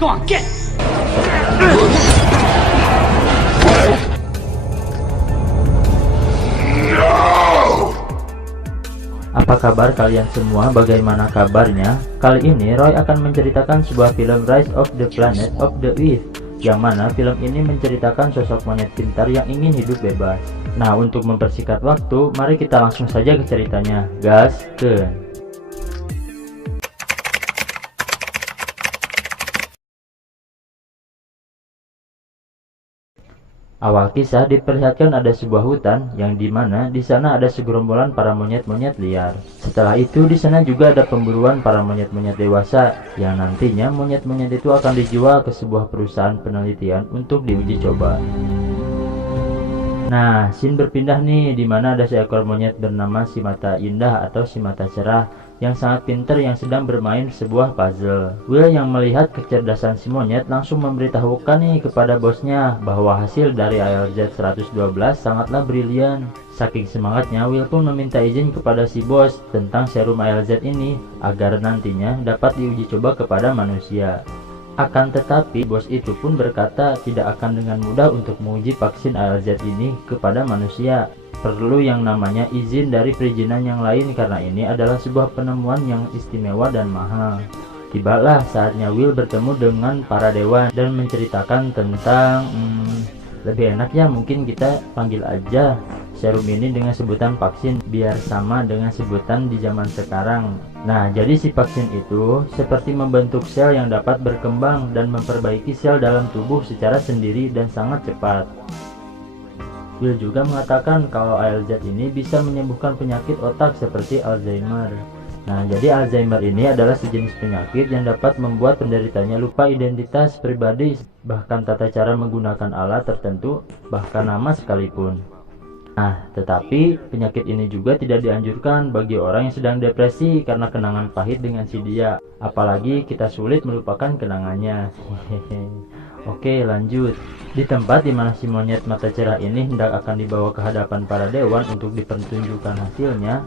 Go on, get! Apa kabar kalian semua? Bagaimana kabarnya? Kali ini Roy akan menceritakan sebuah film Rise of the Planet of the Apes, yang mana film ini menceritakan sosok monyet pintar yang ingin hidup bebas. Nah, untuk mempersingkat waktu, mari kita langsung saja ke ceritanya. Gaskeun. Awal kisah diperlihatkan ada sebuah hutan yang dimana di sana ada segerombolan para monyet-monyet liar. Setelah itu di sana juga ada pemburuan para monyet-monyet dewasa yang nantinya monyet-monyet itu akan dijual ke sebuah perusahaan penelitian untuk diuji coba. Nah, scene berpindah nih di mana ada seekor monyet bernama si mata indah atau si mata cerah yang sangat pintar yang sedang bermain sebuah puzzle. Will yang melihat kecerdasan si monyet langsung memberitahukan nih kepada bosnya bahwa hasil dari ALZ-112 sangatlah brilian. Saking semangatnya, Will pun meminta izin kepada si bos tentang serum ALZ ini agar nantinya dapat diuji coba kepada manusia. Akan tetapi bos itu pun berkata tidak akan dengan mudah untuk menguji vaksin ALZ ini kepada manusia. Perlu yang namanya izin dari perizinan yang lain karena ini adalah sebuah penemuan yang istimewa dan mahal. Tibalah saatnya Will bertemu dengan para dewa dan menceritakan tentang lebih enak ya mungkin kita panggil aja serum ini dengan sebutan vaksin biar sama dengan sebutan di zaman sekarang. Nah, jadi si vaksin itu seperti membentuk sel yang dapat berkembang dan memperbaiki sel dalam tubuh secara sendiri dan sangat cepat. Will juga mengatakan kalau ALZ ini bisa menyembuhkan penyakit otak seperti Alzheimer. Nah, jadi Alzheimer ini adalah sejenis penyakit yang dapat membuat penderitanya lupa identitas pribadi, bahkan tata cara menggunakan alat tertentu, bahkan nama sekalipun. Nah, tetapi penyakit ini juga tidak dianjurkan bagi orang yang sedang depresi karena kenangan pahit dengan si dia. Apalagi kita sulit melupakan kenangannya. Oke, lanjut. Di tempat dimana si monyet mata cerah ini hendak akan dibawa ke hadapan para dewan untuk dipertunjukkan hasilnya,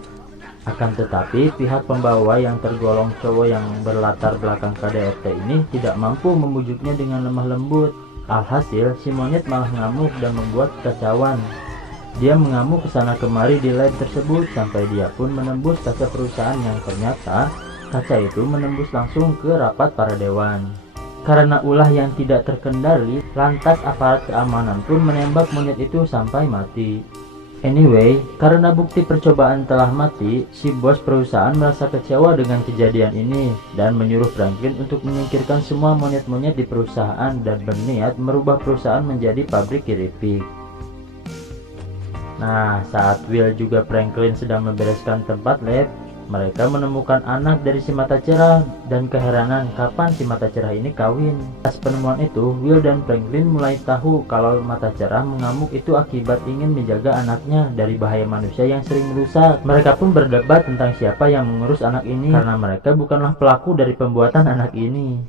akan tetapi pihak pembawa yang tergolong cowok yang berlatar belakang KDRT ini tidak mampu membujuknya dengan lemah lembut. Alhasil, si monyet malah ngamuk dan membuat kekacauan. Dia mengamuk ke sana kemari di lab tersebut sampai dia pun menembus kaca perusahaan yang ternyata kaca itu menembus langsung ke rapat para dewan. Karena ulah yang tidak terkendali, lantas aparat keamanan pun menembak monyet itu sampai mati. Anyway, karena bukti percobaan telah mati, si bos perusahaan merasa kecewa dengan kejadian ini dan menyuruh Franklin untuk menyingkirkan semua monyet-monyet di perusahaan dan berniat merubah perusahaan menjadi pabrik keripik. Nah, saat Will juga Franklin sedang membereskan tempat lab, mereka menemukan anak dari si mata cerah dan keheranan kapan si mata cerah ini kawin. Atas penemuan itu, Will dan Franklin mulai tahu kalau mata cerah mengamuk itu akibat ingin menjaga anaknya dari bahaya manusia yang sering merusak. Mereka pun berdebat tentang siapa yang mengurus anak ini karena mereka bukanlah pelaku dari pembuatan anak ini.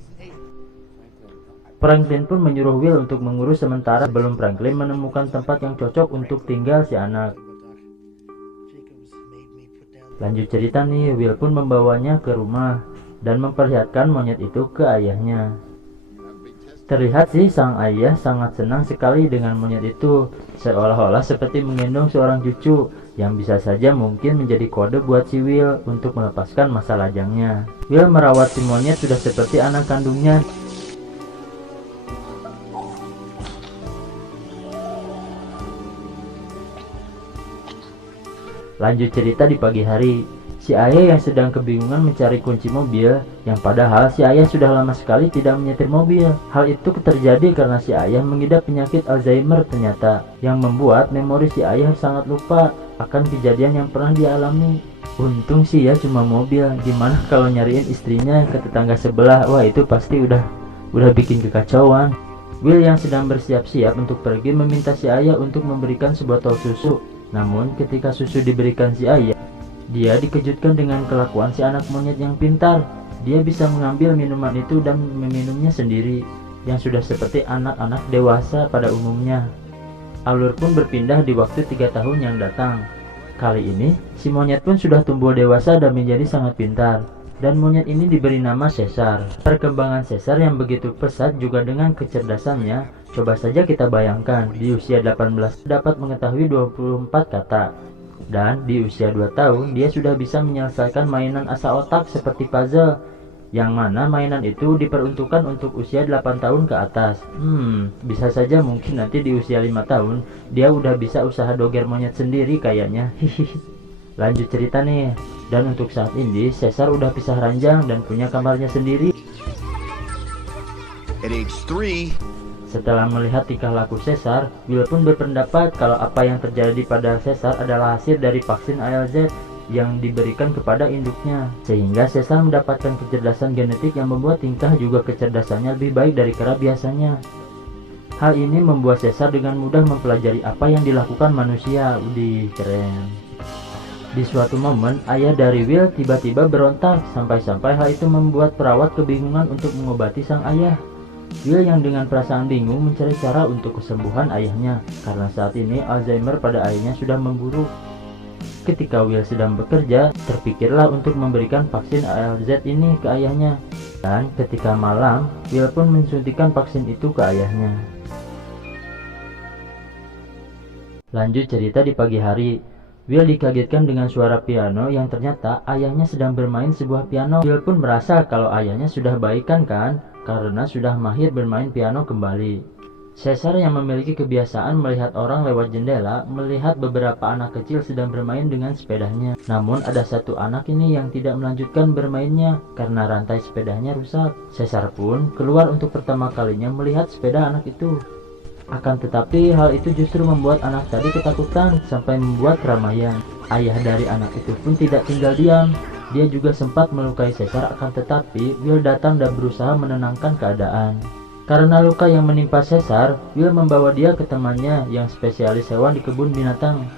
Franklin pun menyuruh Will untuk mengurus sementara sebelum Franklin menemukan tempat yang cocok untuk tinggal si anak. Lanjut cerita nih, Will pun membawanya ke rumah dan memperlihatkan monyet itu ke ayahnya. Terlihat sih sang ayah sangat senang sekali dengan monyet itu, seolah-olah seperti menggendong seorang cucu yang bisa saja mungkin menjadi kode buat si Will untuk melepaskan masa lajangnya. Will merawat si monyet sudah seperti anak kandungnya. Lanjut cerita di pagi hari, si ayah yang sedang kebingungan mencari kunci mobil, yang padahal si ayah sudah lama sekali tidak menyetir mobil. Hal itu terjadi karena si ayah mengidap penyakit Alzheimer ternyata, yang membuat memori si ayah sangat lupa akan kejadian yang pernah dia alami. Untung sih ya cuma mobil, gimana kalau nyariin istrinya ke tetangga sebelah, wah itu pasti udah bikin kekacauan. Will yang sedang bersiap-siap untuk pergi meminta si ayah untuk memberikan sebotol susu. Namun ketika susu diberikan si ayah, dia dikejutkan dengan kelakuan si anak monyet yang pintar. Dia bisa mengambil minuman itu dan meminumnya sendiri, yang sudah seperti anak-anak dewasa pada umumnya. Alur pun berpindah di waktu 3 tahun yang datang. Kali ini, si monyet pun sudah tumbuh dewasa dan menjadi sangat pintar. dan monyet ini diberi nama Caesar. Perkembangan Caesar yang begitu pesat juga dengan kecerdasannya. Coba saja kita bayangkan, di usia 18 dapat mengetahui 24 kata. Dan di usia 2 tahun dia sudah bisa menyelesaikan mainan asa otak seperti puzzle, yang mana mainan itu diperuntukkan untuk usia 8 tahun ke atas. Bisa saja mungkin nanti di usia 5 tahun dia udah bisa usaha doger monyet sendiri kayaknya. Lanjut cerita nih. Dan untuk saat ini Caesar udah pisah ranjang dan punya kamarnya sendiri. At age 3, Setelah melihat tingkah laku Caesar, Will pun berpendapat kalau apa yang terjadi pada Caesar adalah hasil dari vaksin ALZ yang diberikan kepada induknya, sehingga Caesar mendapatkan kecerdasan genetik yang membuat tingkah juga kecerdasannya lebih baik dari kera biasanya. Hal ini membuat Caesar dengan mudah mempelajari apa yang dilakukan manusia. Udih, keren. Di suatu momen, ayah dari Will tiba-tiba berontak, sampai-sampai hal itu membuat perawat kebingungan untuk mengobati sang ayah. Will yang dengan perasaan bingung mencari cara untuk kesembuhan ayahnya, karena saat ini Alzheimer pada ayahnya sudah memburuk. Ketika Will sedang bekerja, terpikirlah untuk memberikan vaksin ALZ ini ke ayahnya. Dan ketika malam, Will pun mensuntikan vaksin itu ke ayahnya. Lanjut cerita di pagi hari. Will dikagetkan dengan suara piano yang ternyata ayahnya sedang bermain sebuah piano. Will pun merasa kalau ayahnya sudah baikan kan, karena sudah mahir bermain piano kembali. Caesar yang memiliki kebiasaan melihat orang lewat jendela, melihat beberapa anak kecil sedang bermain dengan sepedanya. Namun ada satu anak ini yang tidak melanjutkan bermainnya karena rantai sepedanya rusak. Caesar pun keluar untuk pertama kalinya melihat sepeda anak itu. Akan tetapi hal itu justru membuat anak tadi ketakutan sampai membuat keramaian. Ayah dari anak itu pun tidak tinggal diam. Dia juga sempat melukai Caesar, akan tetapi Will datang dan berusaha menenangkan keadaan. Karena luka yang menimpa Caesar, Will membawa dia ke temannya yang spesialis hewan di kebun binatang.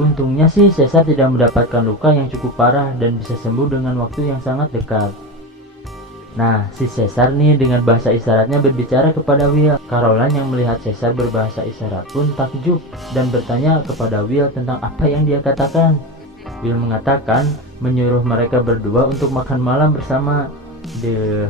Untungnya sih Caesar tidak mendapatkan luka yang cukup parah dan bisa sembuh dengan waktu yang sangat dekat. Nah, si Caesar nih dengan bahasa isyaratnya berbicara kepada Will. Caroline yang melihat Caesar berbahasa isyarat pun takjub dan bertanya kepada Will tentang apa yang dia katakan. Will mengatakan menyuruh mereka berdua untuk makan malam bersama.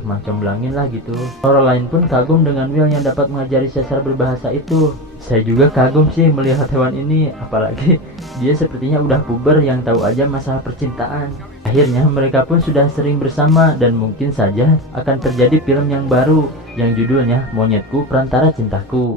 Macam belangin lah gitu. Caroline pun kagum dengan Will yang dapat mengajari Caesar berbahasa itu. Saya juga kagum sih melihat hewan ini, apalagi dia sepertinya udah puber yang tahu aja masalah percintaan. Akhirnya mereka pun sudah sering bersama dan mungkin saja akan terjadi film yang baru yang judulnya Monyetku Perantara Cintaku.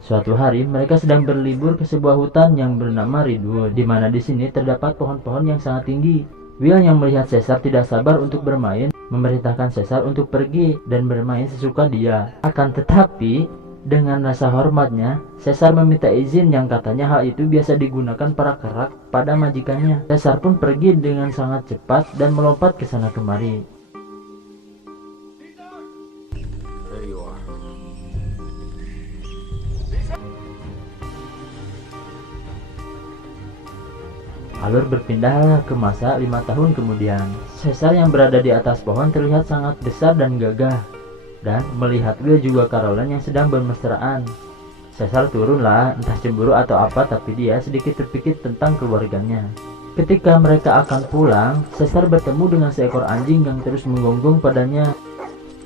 Suatu hari mereka sedang berlibur ke sebuah hutan yang bernama Ridgewood, di mana di sini terdapat pohon-pohon yang sangat tinggi. Will yang melihat Caesar tidak sabar untuk bermain, memerintahkan Caesar untuk pergi dan bermain sesuka dia. Akan tetapi, dengan rasa hormatnya, Caesar meminta izin yang katanya hal itu biasa digunakan para kerak pada majikannya. Caesar pun pergi dengan sangat cepat dan melompat ke sana kemari. there you are. Alur berpindahlah ke masa 5 tahun kemudian. Caesar yang berada di atas pohon terlihat sangat besar dan gagah. Dan melihat Will juga Caroline yang sedang bermesraan. Caesar turunlah, entah cemburu atau apa, tapi dia sedikit terpikir tentang keluarganya. Ketika mereka akan pulang, Caesar bertemu dengan seekor anjing yang terus menggonggong padanya.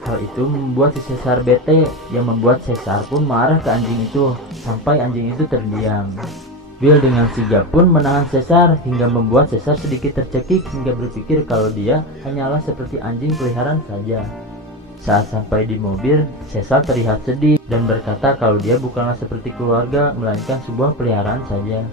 Hal itu membuat si Caesar bete, yang membuat Caesar pun marah ke anjing itu, sampai anjing itu terdiam. Will dengan sigap pun menahan Caesar hingga membuat Caesar sedikit tercekik hingga berpikir kalau dia hanyalah seperti anjing peliharaan saja. Saat sampai di mobil, Caesar terlihat sedih dan berkata kalau dia bukanlah seperti keluarga, melainkan sebuah peliharaan saja.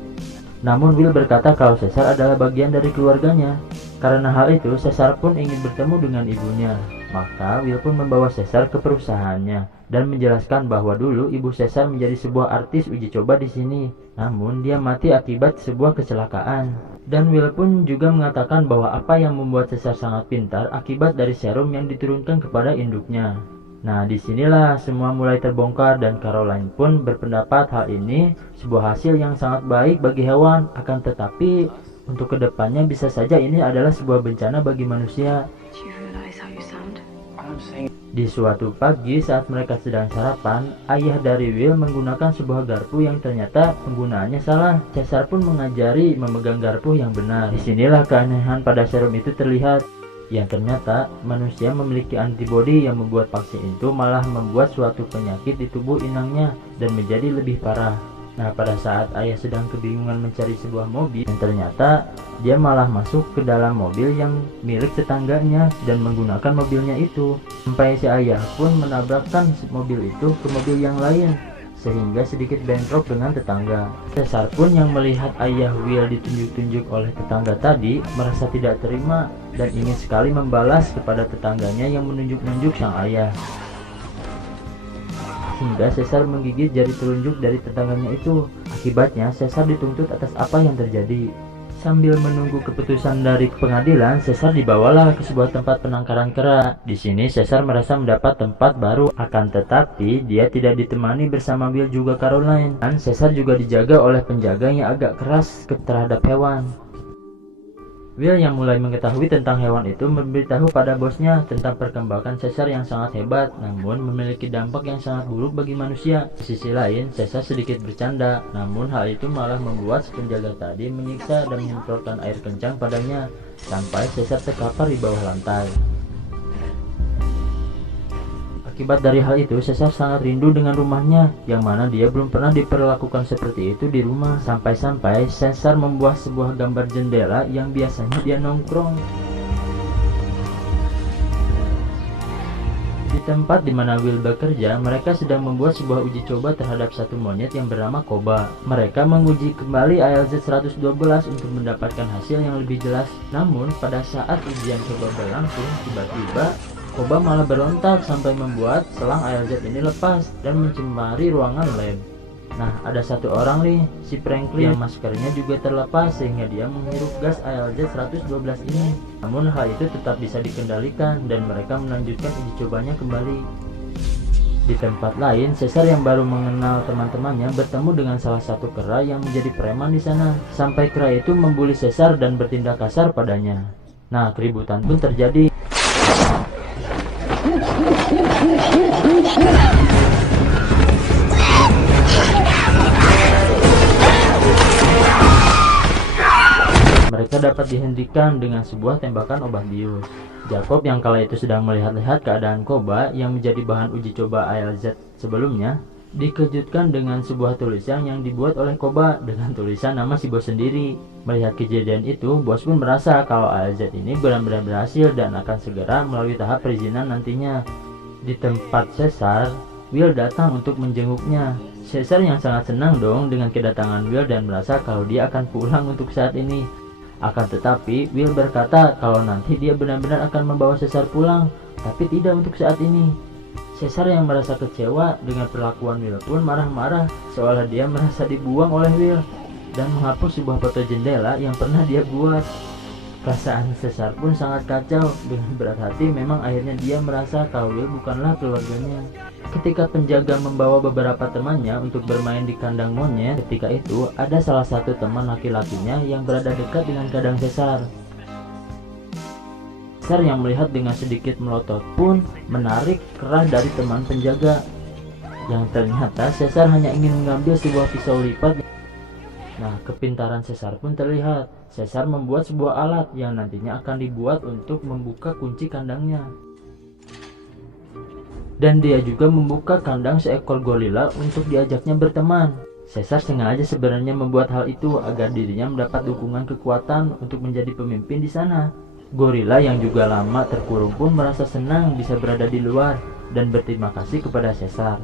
Namun Will berkata kalau Caesar adalah bagian dari keluarganya. Karena hal itu, Caesar pun ingin bertemu dengan ibunya. Maka Will pun membawa Caesar ke perusahaannya dan menjelaskan bahwa dulu ibu Caesar menjadi sebuah artis uji coba di sini. Namun dia mati akibat sebuah kecelakaan. Dan Will pun juga mengatakan bahwa apa yang membuat Caesar sangat pintar akibat dari serum yang diturunkan kepada induknya. Nah, disinilah semua mulai terbongkar dan Caroline pun berpendapat hal ini sebuah hasil yang sangat baik bagi hewan. Akan tetapi untuk kedepannya bisa saja ini adalah sebuah bencana bagi manusia. Di suatu pagi saat mereka sedang sarapan, ayah dari Will menggunakan sebuah garpu yang ternyata penggunaannya salah. Caesar pun mengajari memegang garpu yang benar. Disinilah keanehan pada serum itu terlihat. Yang ternyata manusia memiliki antibodi yang membuat vaksin itu malah membuat suatu penyakit di tubuh inangnya dan menjadi lebih parah. Nah, pada saat ayah sedang kebingungan mencari sebuah mobil, dan ternyata dia malah masuk ke dalam mobil yang milik tetangganya dan menggunakan mobilnya itu. Sampai si ayah pun menabrakkan mobil itu ke mobil yang lain, sehingga sedikit bentrok dengan tetangga. Caesar pun yang melihat ayah Will ditunjuk-tunjuk oleh tetangga tadi merasa tidak terima dan ingin sekali membalas kepada tetangganya yang menunjuk-nunjuk sang ayah. Hingga Caesar menggigit jari telunjuk dari tetangganya itu. Akibatnya Caesar dituntut atas apa yang terjadi. Sambil menunggu keputusan dari pengadilan, Caesar dibawalah ke sebuah tempat penangkaran kera. Di sini Caesar merasa mendapat tempat baru, akan tetapi dia tidak ditemani bersama Will juga Caroline. Dan Caesar juga dijaga oleh penjaga yang agak keras terhadap hewan. Will yang mulai mengetahui tentang hewan itu memberitahu pada bosnya tentang perkembangan Caesar yang sangat hebat, namun memiliki dampak yang sangat buruk bagi manusia. Di sisi lain, Caesar sedikit bercanda, namun hal itu malah membuat si penjaga tadi menyiksa dan menyemprotkan air kencang padanya, sampai Caesar terkapar di bawah lantai. Akibat dari hal itu, Caesar sangat rindu dengan rumahnya, yang mana dia belum pernah diperlakukan seperti itu di rumah. Sampai-sampai Caesar membuat sebuah gambar jendela yang biasanya dia nongkrong. Di tempat di mana Will bekerja, mereka sedang membuat sebuah uji coba terhadap satu monyet yang bernama Koba. Mereka menguji kembali ALZ-112 untuk mendapatkan hasil yang lebih jelas. Namun, pada saat ujian coba berlangsung, tiba-tiba Koba malah berontak sampai membuat selang ALZ ini lepas dan mencemari ruangan lab. Nah, ada satu orang nih, si Franklin, yang maskernya juga terlepas sehingga dia menghirup gas ALZ-112 ini. Namun hal itu tetap bisa dikendalikan dan mereka melanjutkan uji cobanya kembali. Di tempat lain, Caesar yang baru mengenal teman-temannya bertemu dengan salah satu kera yang menjadi preman di sana. Sampai kera itu membuli Caesar dan bertindak kasar padanya. Nah, keributan pun terjadi. Mereka dapat dihentikan dengan sebuah tembakan obat bius. Jacob yang kala itu sedang melihat-lihat keadaan Koba yang menjadi bahan uji coba ALZ sebelumnya, dikejutkan dengan sebuah tulisan yang dibuat oleh Koba dengan tulisan nama si bos sendiri. Melihat kejadian itu, bos pun merasa kalau ALZ ini benar-benar berhasil dan akan segera melalui tahap perizinan nantinya. Di tempat Caesar, Will datang untuk menjenguknya. Caesar yang sangat senang dong dengan kedatangan Will dan merasa kalau dia akan pulang untuk saat ini. Akan tetapi, Will berkata kalau nanti dia benar-benar akan membawa Caesar pulang, tapi tidak untuk saat ini. Caesar yang merasa kecewa dengan perlakuan Will pun marah-marah, seolah dia merasa dibuang oleh Will dan menghapus sebuah foto jendela yang pernah dia buat. Perasaan Caesar pun sangat kacau. Dengan berat hati memang akhirnya dia merasa kalau Will bukanlah keluarganya. Ketika penjaga membawa beberapa temannya untuk bermain di kandang monyet, ketika itu ada salah satu teman laki-lakinya yang berada dekat dengan kandang Caesar. Caesar yang melihat dengan sedikit melotot pun menarik kerah dari teman penjaga. Yang ternyata Caesar hanya ingin mengambil sebuah pisau lipat. Nah, kepintaran Caesar pun terlihat. Caesar membuat sebuah alat yang nantinya akan dibuat untuk membuka kunci kandangnya. Dan dia juga membuka kandang seekor gorila untuk diajaknya berteman. Caesar sengaja sebenarnya membuat hal itu agar dirinya mendapat dukungan kekuatan untuk menjadi pemimpin di sana. Gorila yang juga lama terkurung pun merasa senang bisa berada di luar dan berterima kasih kepada Caesar.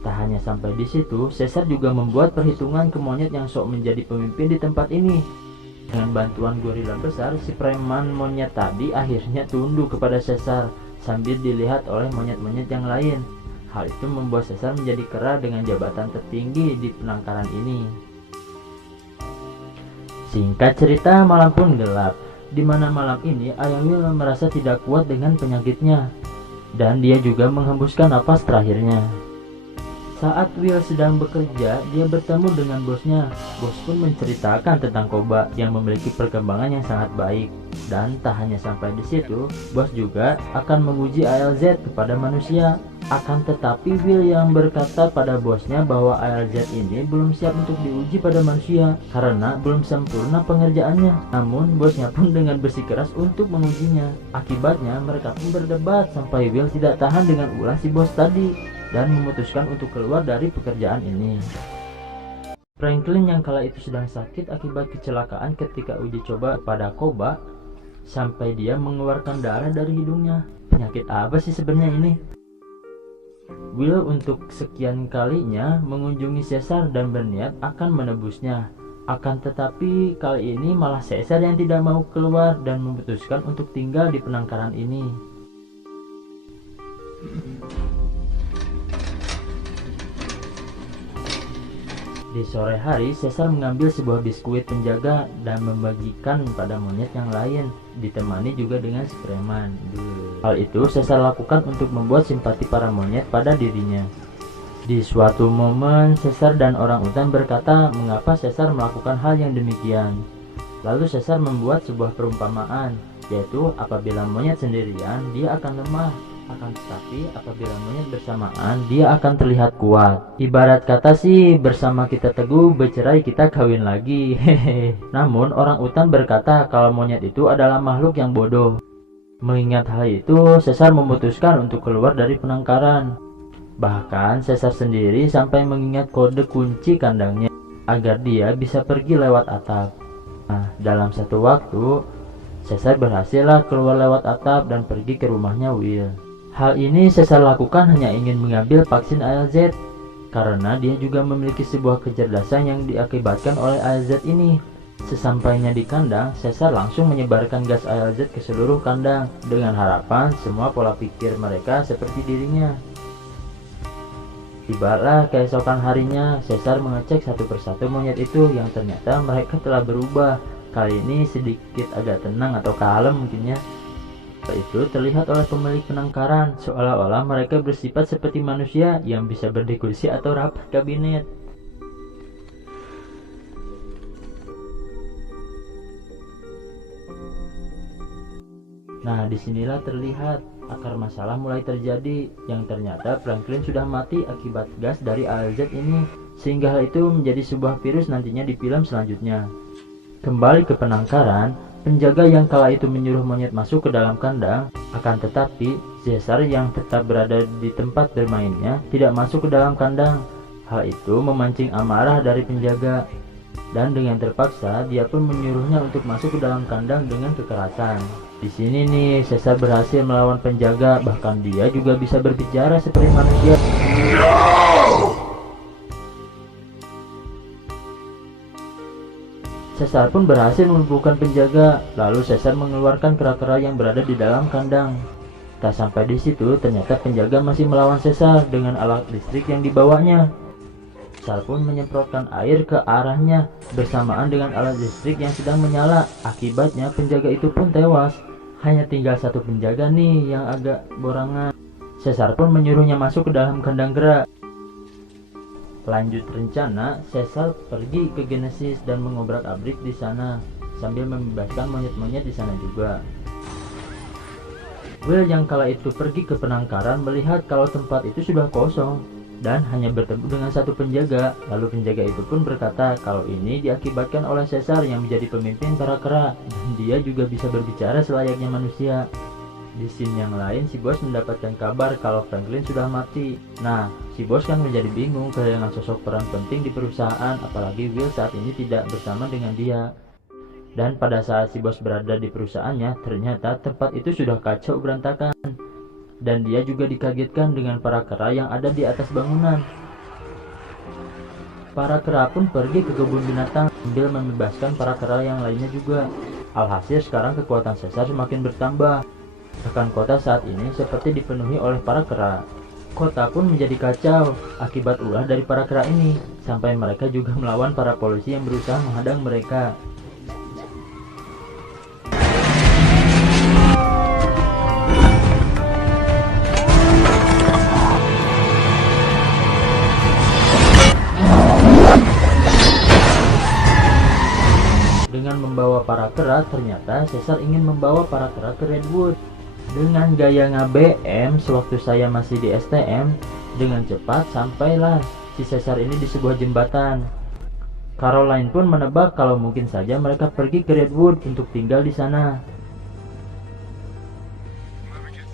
Tak hanya sampai di situ, Caesar juga membuat perhitungan ke monyet yang sok menjadi pemimpin di tempat ini. Dengan bantuan gorila besar, si preman monyet tadi akhirnya tunduk kepada Caesar sambil dilihat oleh monyet-monyet yang lain. Hal itu membuat Caesar menjadi kera dengan jabatan tertinggi di penangkaran ini. Singkat cerita, malam pun gelap, di mana malam ini Ayah Will merasa tidak kuat dengan penyakitnya, dan dia juga menghembuskan napas terakhirnya. Saat Will sedang bekerja, dia bertemu dengan bosnya. Bos pun menceritakan tentang Koba yang memiliki perkembangan yang sangat baik. Dan tak hanya sampai di situ, bos juga akan menguji ALZ kepada manusia. Akan tetapi Will yang berkata pada bosnya bahwa ALZ ini belum siap untuk diuji pada manusia karena belum sempurna pengerjaannya. Namun bosnya pun dengan bersikeras untuk mengujinya. Akibatnya mereka pun berdebat sampai Will tidak tahan dengan ulah si bos tadi dan memutuskan untuk keluar dari pekerjaan ini. Franklin yang kala itu sedang sakit akibat kecelakaan ketika uji coba pada Koba sampai dia mengeluarkan darah dari hidungnya. Penyakit apa sih sebenarnya ini? Will untuk sekian kalinya mengunjungi Caesar dan berniat akan menebusnya. Akan tetapi kali ini malah Caesar yang tidak mau keluar dan memutuskan untuk tinggal di penangkaran ini. Di sore hari, Caesar mengambil sebuah biskuit penjaga dan membagikan pada monyet yang lain, ditemani juga dengan si preman. Hal itu Caesar lakukan untuk membuat simpati para monyet pada dirinya. Di suatu momen, Caesar dan orang utan berkata mengapa Caesar melakukan hal yang demikian. Lalu Caesar membuat sebuah perumpamaan, yaitu apabila monyet sendirian, dia akan lemah. Akan tetapi apabila monyet bersamaan, dia akan terlihat kuat. Ibarat kata sih, bersama kita teguh, bercerai kita kawin lagi. Namun orang utan berkata kalau monyet itu adalah makhluk yang bodoh. Mengingat hal itu, Caesar memutuskan untuk keluar dari penangkaran. Bahkan Caesar sendiri sampai mengingat kode kunci kandangnya agar dia bisa pergi lewat atap. Nah, dalam satu waktu, Caesar berhasillah keluar lewat atap dan pergi ke rumahnya Will. Hal ini Caesar lakukan hanya ingin mengambil vaksin ALZ, karena dia juga memiliki sebuah kecerdasan yang diakibatkan oleh ALZ ini. Sesampainya di kandang, Caesar langsung menyebarkan gas ALZ ke seluruh kandang, dengan harapan semua pola pikir mereka seperti dirinya. Tibalah keesokan harinya, Caesar mengecek satu persatu monyet itu yang ternyata mereka telah berubah. Kali ini sedikit agak tenang atau kalem mungkinnya. Itu terlihat oleh pemilik penangkaran, seolah-olah mereka bersifat seperti manusia yang bisa berdiskusi atau rapat kabinet. Nah, disinilah terlihat akar masalah mulai terjadi, yang ternyata Franklin sudah mati akibat gas dari ALZ ini, sehingga hal itu menjadi sebuah virus nantinya di film selanjutnya. Kembali ke penangkaran, penjaga yang kala itu menyuruh monyet masuk ke dalam kandang, akan tetapi Caesar yang tetap berada di tempat bermainnya tidak masuk ke dalam kandang. Hal itu memancing amarah dari penjaga, dan dengan terpaksa dia pun menyuruhnya untuk masuk ke dalam kandang dengan kekerasan. Di sini nih Caesar berhasil melawan penjaga, bahkan dia juga bisa berbicara seperti manusia. Caesar pun berhasil melumpuhkan penjaga, lalu Caesar mengeluarkan kera-kera yang berada di dalam kandang. Tak sampai di situ, ternyata penjaga masih melawan Caesar dengan alat listrik yang dibawanya. Caesar pun menyemprotkan air ke arahnya bersamaan dengan alat listrik yang sedang menyala. Akibatnya penjaga itu pun tewas. Hanya tinggal satu penjaga nih yang agak borangan. Caesar pun menyuruhnya masuk ke dalam kandang kera. Lanjut rencana, Caesar pergi ke Genesis dan mengobrak-abrik di sana sambil membebaskan monyet-monyet di sana juga. Will yang kala itu pergi ke penangkaran melihat kalau tempat itu sudah kosong dan hanya bertemu dengan satu penjaga. Lalu penjaga itu pun berkata kalau ini diakibatkan oleh Caesar yang menjadi pemimpin para kera dan dia juga bisa berbicara selayaknya manusia. Di scene yang lain, si bos mendapatkan kabar kalau Franklin sudah mati. Nah, si bos kan menjadi bingung kehilangan sosok peran penting di perusahaan, apalagi Will saat ini tidak bersama dengan dia. Dan pada saat si bos berada di perusahaannya, ternyata tempat itu sudah kacau berantakan. Dan dia juga dikagetkan dengan para kera yang ada di atas bangunan. Para kera pun pergi ke kebun binatang sambil membebaskan para kera yang lainnya juga. Alhasil sekarang kekuatan Caesar semakin bertambah. Bahkan kota saat ini seperti dipenuhi oleh para kera. Kota pun menjadi kacau akibat ulah dari para kera ini, sampai mereka juga melawan para polisi yang berusaha menghadang mereka. Dengan membawa para kera, ternyata Caesar ingin membawa para kera ke Redwood. Dengan gaya nge-BM sewaktu saya masih di STM, dengan cepat sampailah si Caesar ini di sebuah jembatan. Caroline pun menebak kalau mungkin saja mereka pergi ke Redwood untuk tinggal di sana.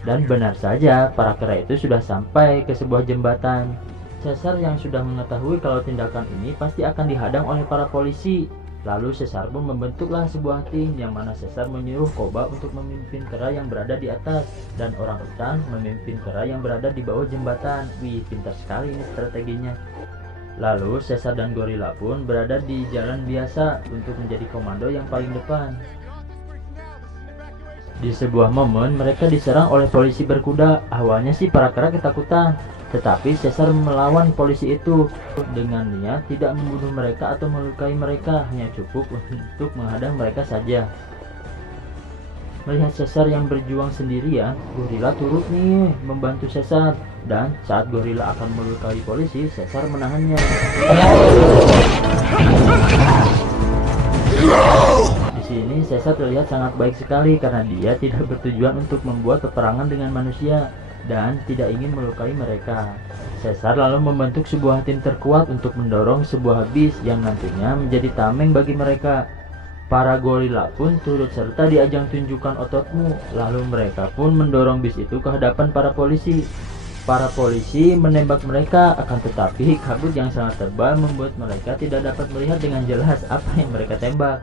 Dan benar saja, para kera itu sudah sampai ke sebuah jembatan. Caesar yang sudah mengetahui kalau tindakan ini pasti akan dihadang oleh para polisi. Lalu Caesar pun membentuklah sebuah tim yang mana Caesar menyuruh Koba untuk memimpin kera yang berada di atas dan orang utan memimpin kera yang berada di bawah jembatan. Wih, pintar sekali ini strateginya. Lalu Caesar dan gorila pun berada di jalan biasa untuk menjadi komando yang paling depan. Di sebuah momen mereka diserang oleh polisi berkuda. Awalnya sih para kera ketakutan, tetapi Caesar melawan polisi itu dengan niat tidak membunuh mereka atau melukai mereka, hanya cukup untuk menghadang mereka saja. Melihat Caesar yang berjuang sendirian, gorila turut nih membantu Caesar, dan saat gorila akan melukai polisi, Caesar menahannya. Di sini Caesar terlihat sangat baik sekali karena dia tidak bertujuan untuk membuat peperangan dengan manusia dan tidak ingin melukai mereka. Caesar lalu membentuk sebuah tim terkuat untuk mendorong sebuah bis yang nantinya menjadi tameng bagi mereka. Para gorila pun turut serta di ajang tunjukkan ototmu, lalu mereka pun mendorong bis itu ke hadapan para polisi. Para polisi menembak mereka, akan tetapi kabut yang sangat tebal membuat mereka tidak dapat melihat dengan jelas apa yang mereka tembak.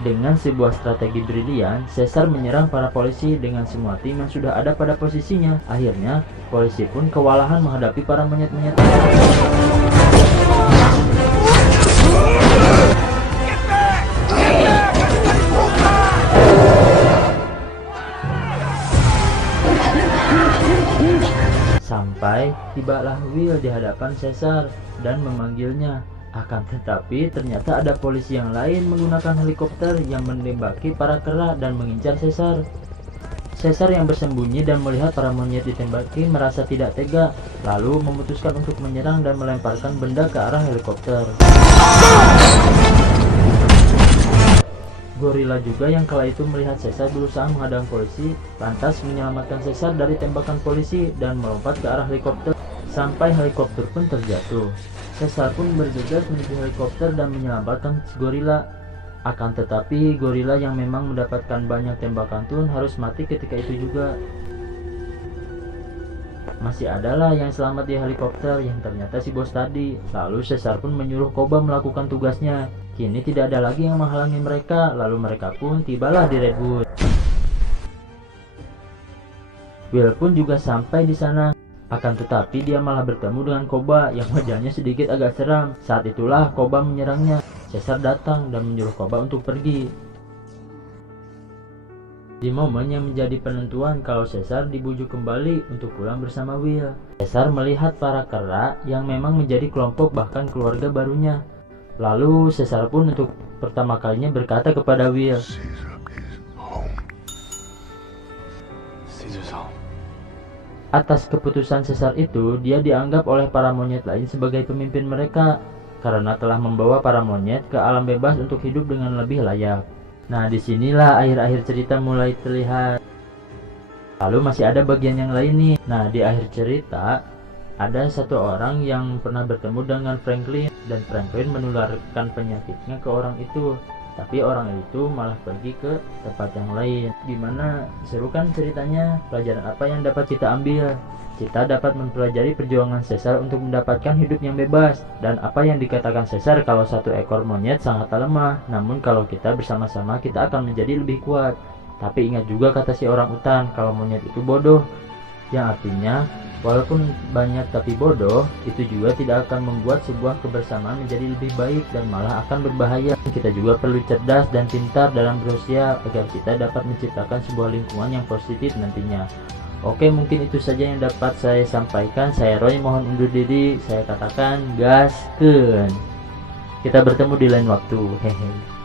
Dengan sebuah strategi brilian, Caesar menyerang para polisi dengan semua tim yang sudah ada pada posisinya. Akhirnya, polisi pun kewalahan menghadapi para monyet-monyet. Sampai tibalah Will di hadapan Caesar dan memanggilnya. Akan tetapi ternyata ada polisi yang lain menggunakan helikopter yang menembaki para kera dan mengincar Caesar. Caesar yang bersembunyi dan melihat para monyet ditembaki merasa tidak tega, lalu memutuskan untuk menyerang dan melemparkan benda ke arah helikopter. Gorila juga yang kala itu melihat Caesar berusaha menghadang polisi, lantas menyelamatkan Caesar dari tembakan polisi dan melompat ke arah helikopter sampai helikopter pun terjatuh. Caesar pun bergegas menuju helikopter dan menyelamatkan si gorila. Akan tetapi gorila yang memang mendapatkan banyak tembakan pun harus mati ketika itu juga. Masih adalah yang selamat di helikopter yang ternyata si bos tadi. Lalu Caesar pun menyuruh Koba melakukan tugasnya. Kini tidak ada lagi yang menghalangi mereka, lalu mereka pun tibalah di Redwood. Will pun juga sampai di sana. Akan tetapi dia malah bertemu dengan Koba yang wajahnya sedikit agak seram. Saat itulah Koba menyerangnya. Caesar datang dan menyuruh Koba untuk pergi. Di momen yang menjadi penentuan kalau Caesar dibujuk kembali untuk pulang bersama Will. Caesar melihat para kera yang memang menjadi kelompok bahkan keluarga barunya. Lalu Caesar pun untuk pertama kalinya berkata kepada Will, atas keputusan Caesar itu, dia dianggap oleh para monyet lain sebagai pemimpin mereka karena telah membawa para monyet ke alam bebas untuk hidup dengan lebih layak. Nah, disinilah akhir-akhir cerita mulai terlihat. Lalu masih ada bagian yang lain nih. Nah, di akhir cerita ada satu orang yang pernah bertemu dengan Franklin dan Franklin menularkan penyakitnya ke orang itu. Tapi orang itu malah pergi ke tempat yang lain. Gimana? Seru kan ceritanya? Pelajaran apa yang dapat kita ambil? Kita dapat mempelajari perjuangan Caesar untuk mendapatkan hidup yang bebas. Dan apa yang dikatakan Caesar kalau satu ekor monyet sangat lemah. Namun kalau kita bersama-sama kita akan menjadi lebih kuat. Tapi ingat juga kata si orang utan kalau monyet itu bodoh. Yang artinya walaupun banyak tapi bodoh, itu juga tidak akan membuat sebuah kebersamaan menjadi lebih baik dan malah akan berbahaya. Kita juga perlu cerdas dan pintar dalam berusaha agar kita dapat menciptakan sebuah lingkungan yang positif nantinya. Oke, mungkin itu saja yang dapat saya sampaikan. Saya Roy, mohon undur diri. Saya katakan gaskeun. Kita bertemu di lain waktu. Hehe.